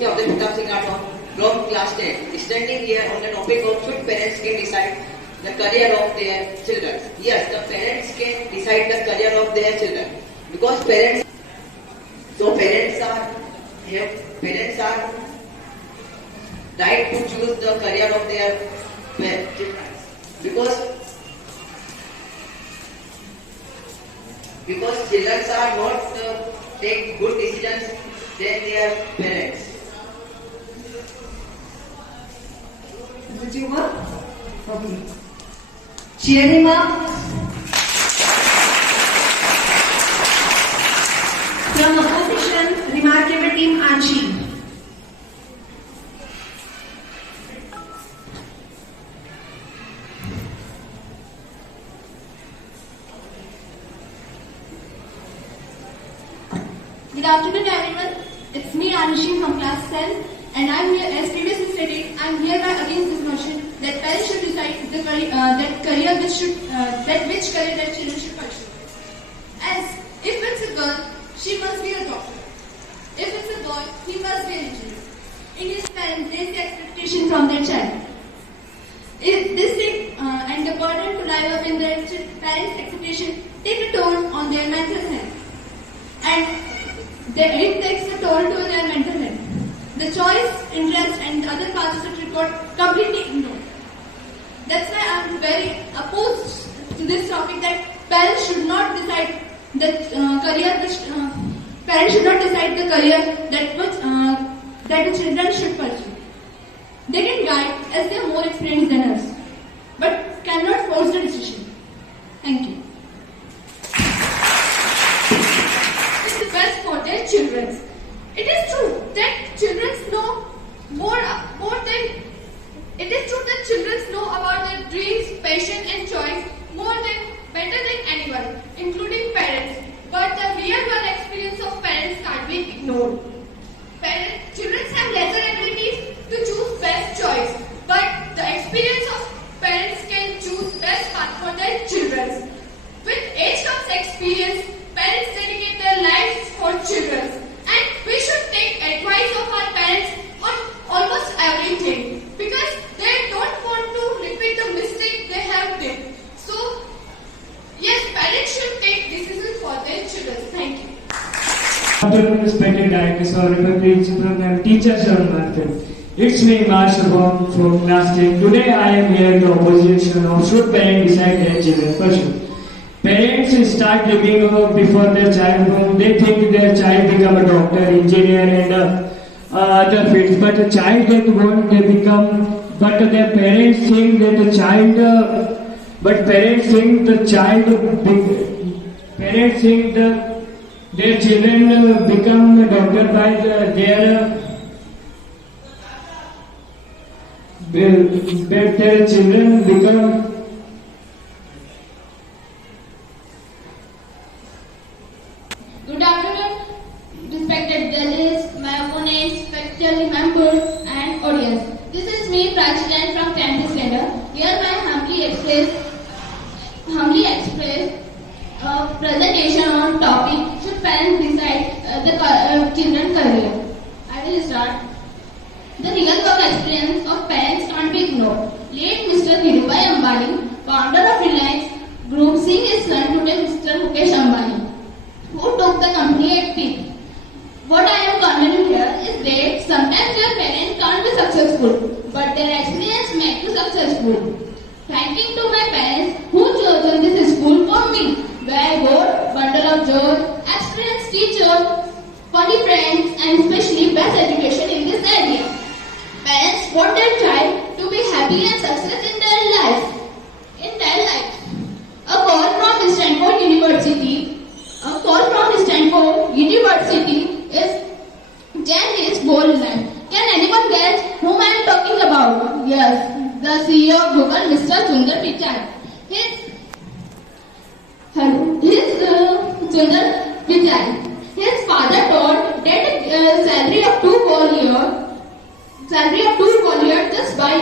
me Abdul Fatah Singh Rathod from class 10, standing here on the topic of should parents can decide the career of their children. Yes, the parents can decide the career of their children because parents are right to choose the career of their children because children are not take good decisions than their parents. Did you work? Okay. Cheer him up. From opposition, remarkable team Anshi. Good afternoon, everyone. It's me, Anushi, from class 10, and I'm here, as previously stated, I'm here against this notion that parents should decide which career their children should pursue. As if it's a girl, she must be a doctor. If it's a boy, he must be an engineer. Indian parents raise the expectation from their child. If this and the burden to live up in their parents' expectation take a toll on their mental health. And it takes a toll to their mental health. The choice, interest, and other parts of the report completely ignored. That's why I'm very opposed to this topic that parents should not decide the career that the children should pursue. They can guide as they are more experienced than us, but cannot force the decision. Thank you. Best for their children. It is true that children know about their dreams, passion, and choice better than anyone, including parents. But the real-world experience of parents can't be ignored. Children have lesser abilities to choose best choice, but the experience of parents can choose best path for their children. With age comes experience. Parents dedicate their lives for children, and we should take advice of our parents on almost everything because they don't want to repeat the mistake they have did. So, yes, parents should take decisions for their children. Thank you. Afternoon, respected directors, honorable principal and teachers and master. It's me, Master from class 10. Today I am here in the opposition of should parents decide their children pursue. Parents start looking before their child born. They think their child become a doctor, engineer, and other fields. But the child get born, they become. But their parents think that the child. Parents think their children become a doctor by their children become. Good afternoon, respected judges, my opponents, faculty members, and audience. This is me, Prachilan from Campus Center. Here I humbly express a presentation on topic should parents decide the children career. I will start. The real work experience of parents can't be ignored. Late Mr. Dhirubhai Ambani, founder of Reliance Group, seeing his son today, Mr. Mukesh Ambani, who took the company at peak. What I am conveying here is that sometimes your parents can't be successful, but their experience makes you successful. Thanking to my parents who chosen this school for me, where I got bundle of joy, experienced teacher, funny friends, and especially best education in this area. Parents want their child to be happy and success in their life. A call from Stanford University is Jan is Boldland. Can anyone guess whom I am talking about? Yes, the CEO of Google, Mr. Sundar Pichai. His father told that salary of two colliers just buy a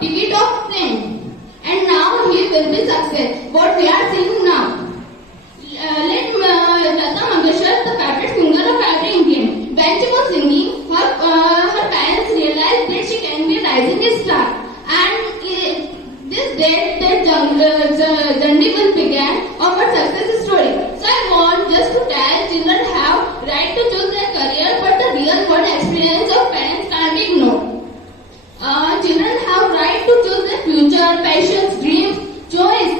ticket of plane. And now he will be success. What we are seeing now. Let Lata Mangeshkar, the favorite singer of every Indian, when she was singing, her real-world experience of parents can't be ignored. Children have right to choose their future, passions, dreams, choice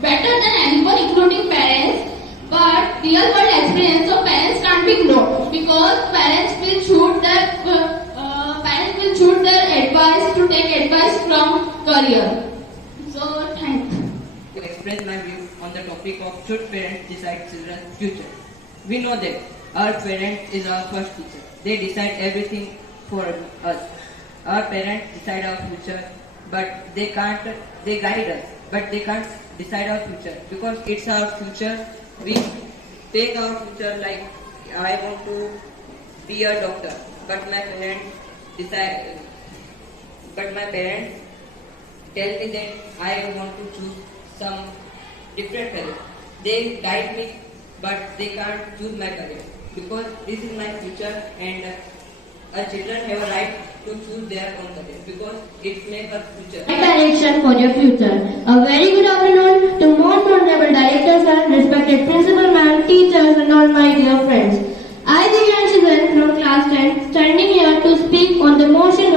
better than anyone, including parents. But real-world experience of parents can't be ignored because parents will choose their advice to take advice from career. So, thanks. To express my view on the topic of should parents decide children's future. We know that our parents is our first teacher. They decide everything for us. Our parents decide our future, but they guide us, but they can't decide our future because it's our future. We take our future like I want to be a doctor, but my parents tell me that I want to choose some different career. They guide me, but they can't choose my career because this is my future and children have a right to choose their own career because it makes a future. Right direction for your future. A very good afternoon to most honorable directors and respected principal ma'am, teachers and all my dear friends. I, Divyanshu from class 10, standing here to speak on the motion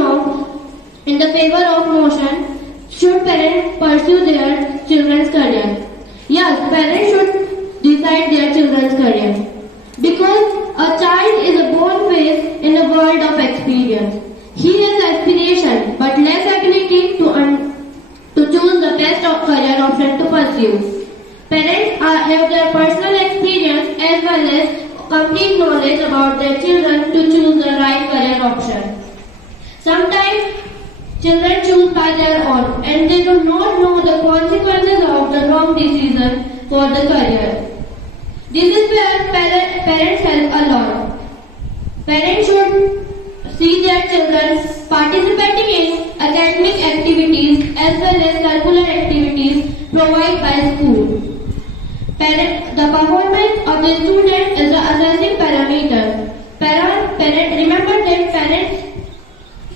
in the favor of motion, should parents pursue their children's career? Yes, parents should decide their children's career. Because a child is a born face in a world of experience. He has aspiration but less ability to choose the best career option to pursue. Parents have their personal experience as well as complete knowledge about their children to choose the right career option. Sometimes children choose by their own and they do not know the consequences of the wrong decision for the career. This is where parents help a lot. Parents should see their children participating in academic activities as well as curricular activities provided by school. The performance of the student is the assessing parameter. Remember that parents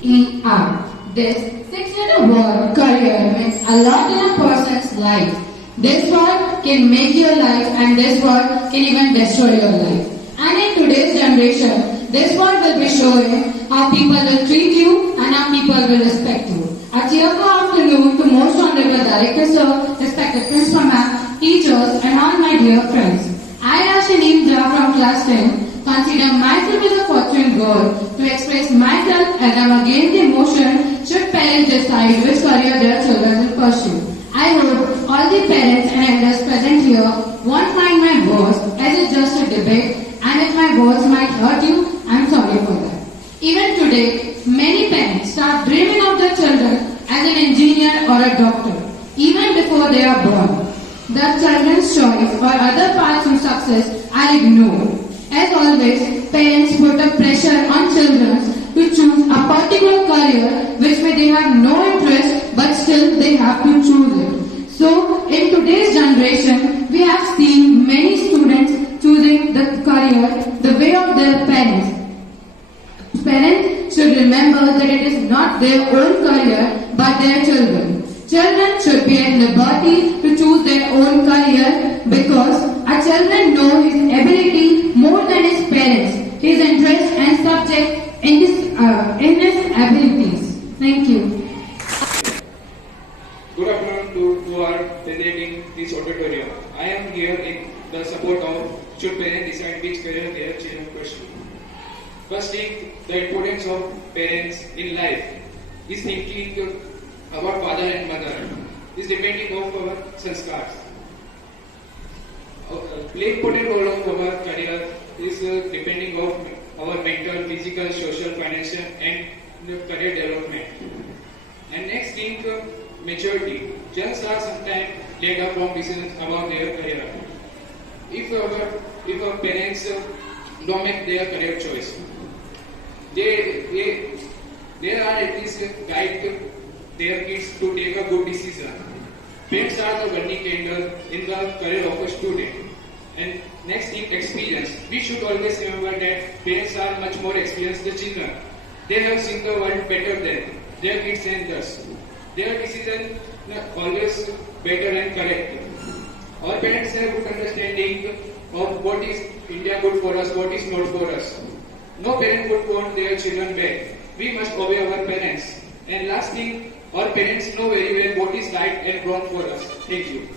in art. This six-letter word, career, means a lot in a person's life. This word can make your life and this word can even destroy your life. And in today's generation, this word will be showing how people will treat you and how people will respect you. A cheerful afternoon to most honorable director sir, respected principal ma'am, teachers and all my dear friends. I, Ashini Jha from class 10, consider myself as a fortune girl to express myself as I'm against the motion should parents decide which career their children will pursue. I hope all the parents and elders present here won't find my words as it's just a debate, and if my words might hurt you, I'm sorry for that. Even today, many parents start dreaming of their children as an engineer or a doctor, even before they are born. The children's choice or other paths to success are ignored. As always, parents put a pressure on children to choose a particular career which they have no interest but still they have to choose it. So, in today's generation, we have seen many students choosing the career the way of their parents. Parents should remember that it is not their own career but their children. Children should be at liberty to choose their own career because a children know his ability more than his parents, his interest and subject in his abilities. Thank you. Good afternoon to our presenting this auditorium. I am here in the support of should parents decide which career their children pursue. Firstly, the importance of parents in life is thinking about father and mother is depending on our sanskars. Play important role of our career is depending on our mental, physical, social, financial and career development. And next thing, maturity. Children are sometimes led up from decisions about their career. If our parents don't make their career choice, they are at least guide their kids to take a good decision. Parents are the burning candle in the career of a student. And next thing, experience. We should always remember that parents are much more experienced than children. They have seen the world better than their kids and us. Their decision always better and correct. Our parents have good understanding of what is India good for us, what is not for us. No parent would want their children back. We must obey our parents. And last thing, our parents know very well what is right and wrong for us. Thank you.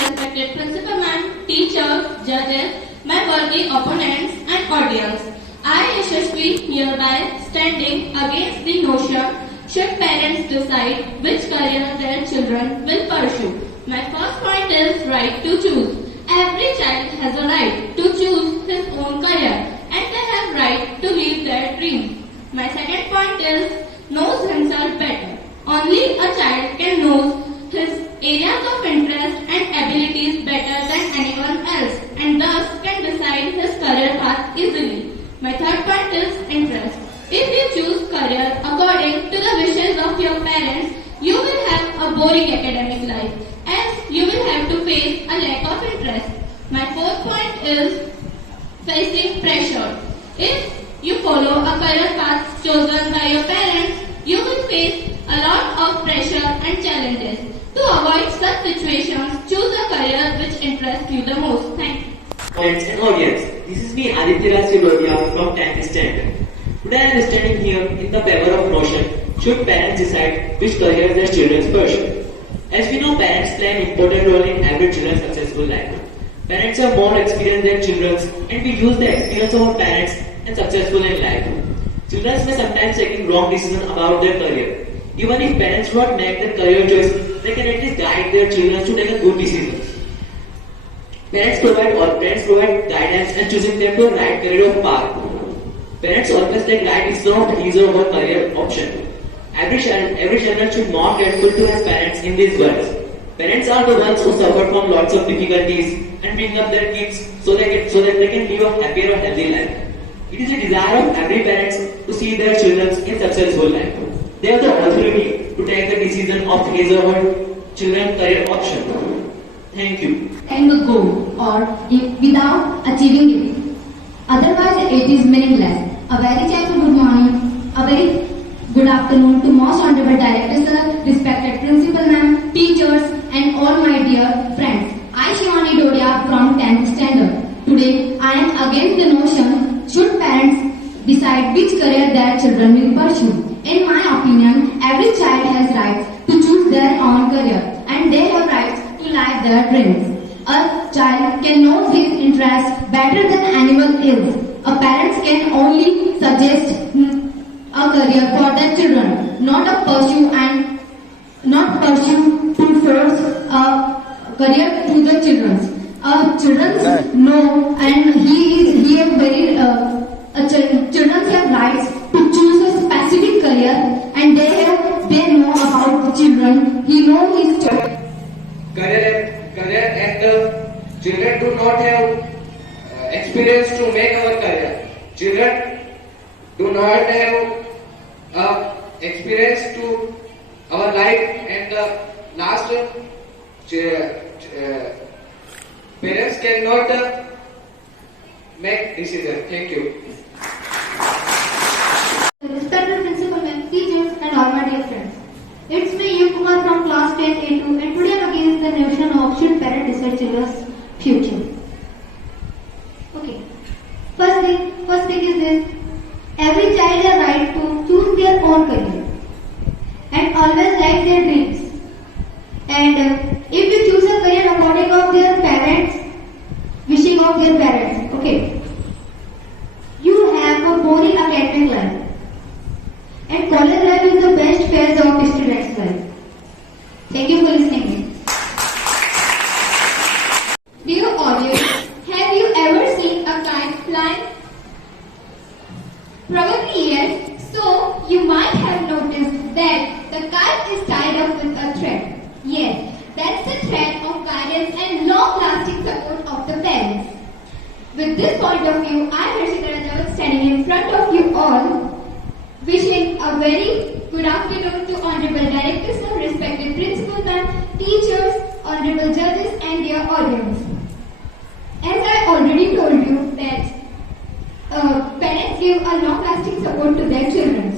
Respected principal ma'am, teachers, judges, my worthy opponents and audience, I Yashasvi hereby standing against the notion should parents decide which career their children will pursue. My first point is right to choose. Every child has a right to choose his own career and they have right to live their dreams. My second point is knows himself better. Only a child can know his areas of interest and abilities better than anyone else and thus can decide his career path easily. My third point is interest. If you choose career according to the wishes of your parents, you will have a boring academic life as you will have to face a lack of interest. My fourth point is facing pressure. If you follow a career path chosen by your parents, you will face a lot of pressure and challenges. To avoid such situations, choose a career which interests you the most. Thank you. Friends and audience, this is me Aditya Raj Sidodia from 10th standard. Today I am standing here in the favor of motion. Should parents decide which career their children pursue? As we know, parents play an important role in every children's successful life. Parents have more experience than children and we use the experience of our parents and successful in life. Children may sometimes take wrong decisions about their career. Even if parents do not make their career choice, they can at least guide their children to take a good decision. Parents provide guidance and choosing them to right career path. Parents always take right decision of his or her career option. Every child should not get put to his parents in these words. Parents are the ones who suffer from lots of difficulties and bring up their kids so that they can live a happier or healthy life. It is a desire of every parent to see their children in successful life. They have the authority to take the decision of his or her children's career option. Thank you. And the goal or without achieving it. Otherwise it is meaningless. A very cheerful good morning, a very good afternoon to most honorable director sir, respected principal ma'am, teachers and all my dear friends. I Shivani Dodia from 10th standard. Today I am against the notion should parents decide which career their children will pursue. In my opinion, every child has rights to choose their own career and they have rights to live their dreams. A child can know his interests better than anyone else. A parents can only suggest a career for their children, not pursue to force a career to the children. Children know and children have rights to choose a specific career and they know about children. He knows his choice. Career and children do not have experience to make our career. Children do not have experience to our life and the last parents cannot make decision. Thank you. Respected principal ma'am, teachers and all my dear friends. It's me Yu Kumar from class 10A2 and today I'm against the notion of should parents decide children's future. Okay. First thing is this. Every child has right to choose their own career and always like their dreams. And if you choose a career according of their parents, wishing of their parents, okay, you have a boring academic life. And college life is the best phase of student's life. Thank you for listening. Dear audience, have you ever seen a kite flying? Probably yes. So you might have noticed that the kite is tied up with a thread. Yes, that's the thread of guidance and long-lasting support of the parents. With this point of view, I am Harshita Rajawat standing in front of you all, wishing a very good afternoon to Honorable Director Sir, respected Principal Ma'am, teachers, Honorable Judges and dear audience. As I already told you that parents give a long-lasting support to their children.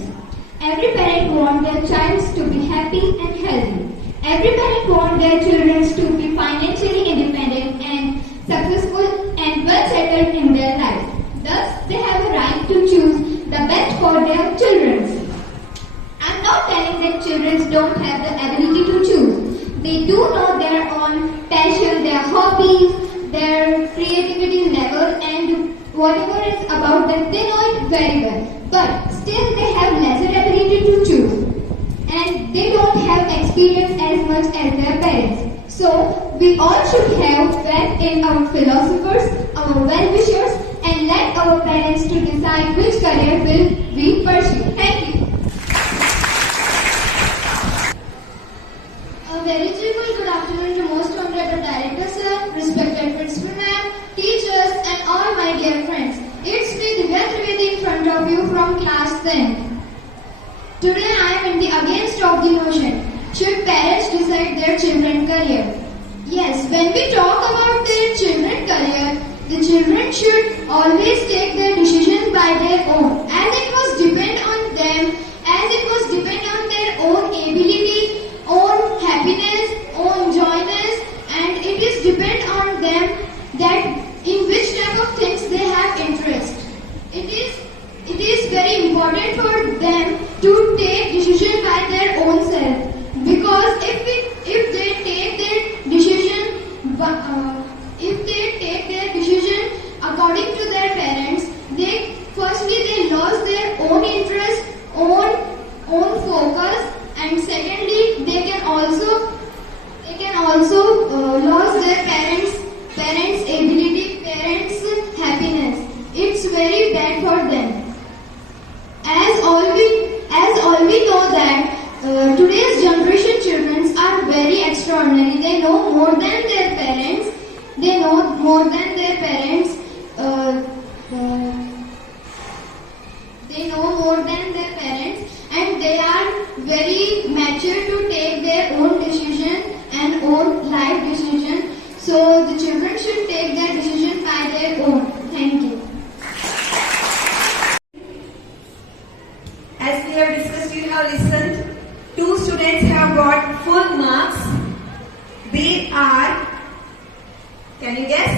Every parent wants their child to be happy and healthy. Every parent wants their children to be financially independent and successful and well settled in their life. Thus, they have a right to choose the best for their children. I'm not telling that children don't have the ability to choose. They do know their own passion, their hobbies, their creativity level, and whatever is about them, they know it very well. But still, they have lesser ability to choose, and they don't have experience as much as their parents. So, we all should have faith in our philosophers, our well-wishers, and let our parents to decide which career will we pursue. Thank you. A very cheerful good afternoon to most honorable director sir, respected principal ma'am, teachers, and all my dear friends. It's me Divya Trivedi in front of you from class 10. Today I am in the against of the notion. Should parents decide their children's career? Yes, when we talk about their children's career, the children should always take their decisions by their own, as it was depend on them, as it was depend on their own ability, own happiness, own joyness, and it is depend on them that in which type of things they have interest. It is very important for them to take decision by their own self, because if they take their decision according to their parents, they lost their own interest, own focus, and secondly they can also lose their parents' ability, parents' happiness. It's very bad for them. As all we know that today's generation children are very extraordinary. They know more than their parents. They know more than their parents. They know more than their parents, and they are very mature to take their own decision and own life decision. So the children should take their decision by their own. Thank you. As we have discussed, you have listened. 2 students have got full marks. They are, can you guess?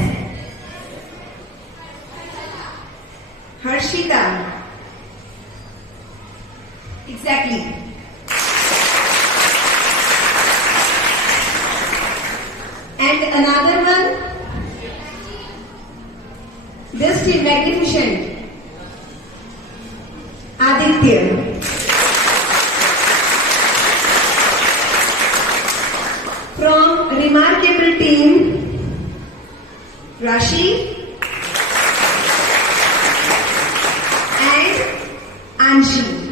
Harshita. Exactly. And another one, just magnificent, Aditya. From remarkable team, Rashi and Anshi.